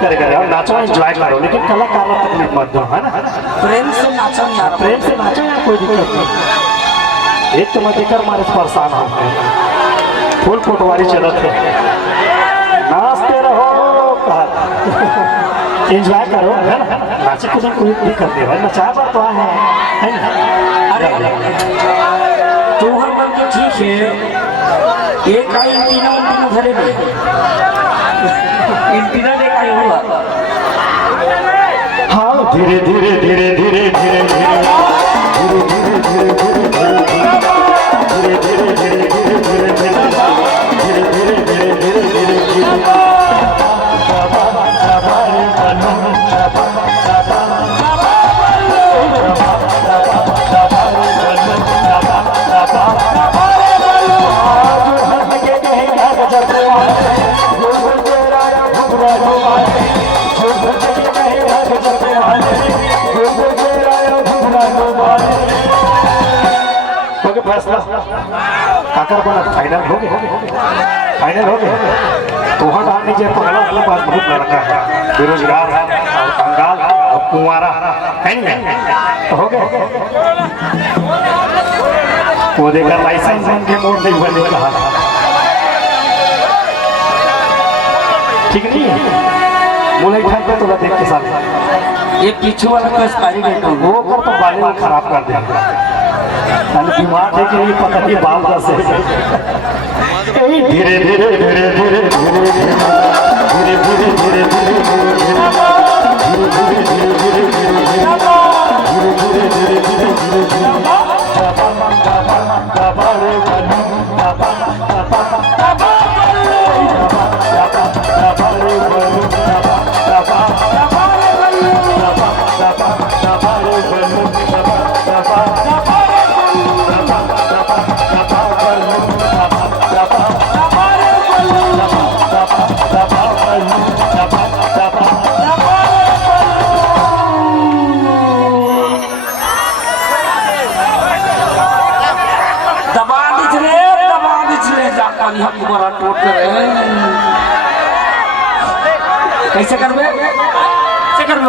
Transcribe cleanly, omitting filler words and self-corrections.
करेगा यार, नाचो एंजॉय करो, लेकिन कलाकार को तकलीफ मत दो, है ना? प्रेम से नाचो यार, प्रेम से नाचो यार, कोई दिक्कत नहीं। एक तो मत देकर मारे परेशान हो गए, फुल फोटवारी चलत है, नाचते रहो, एंजॉय करो, है ना? नाचे को कोई दिक्कत नहीं है, नचा पर तो है ना? अरे तू हम बन के ठीक है, एक आई इंटीना धरे में इंटीना देख आई हुआ। हाँ धीरे धीरे धीरे धीरे धीरे धीरे फैसला काकर बना फाइनल हो गया, फाइनल हो गया। तो वहाँ डाल लीजिए तो अलग बात, बहुत लड़का है, बेरोजगार है और कंगाल और कुंवारा है नहीं, तो हो गया। वो देखकर लाइसेंस बन के मोड़ नहीं बने कहा, ठीक नहीं है। मुलाई ठाक पे तो देख के साथ ये पीछे वाला तो एक्सपायरी डेट हो वो कर तो बाली में खराब कर देगा, दिमाग है कि नहीं पता नहीं बाल का से धीरे धीरे धीरे धीरे धीरे धीरे धीरे धीरे हम बड़ा टोट कर कैसे करबे, कैसे करबे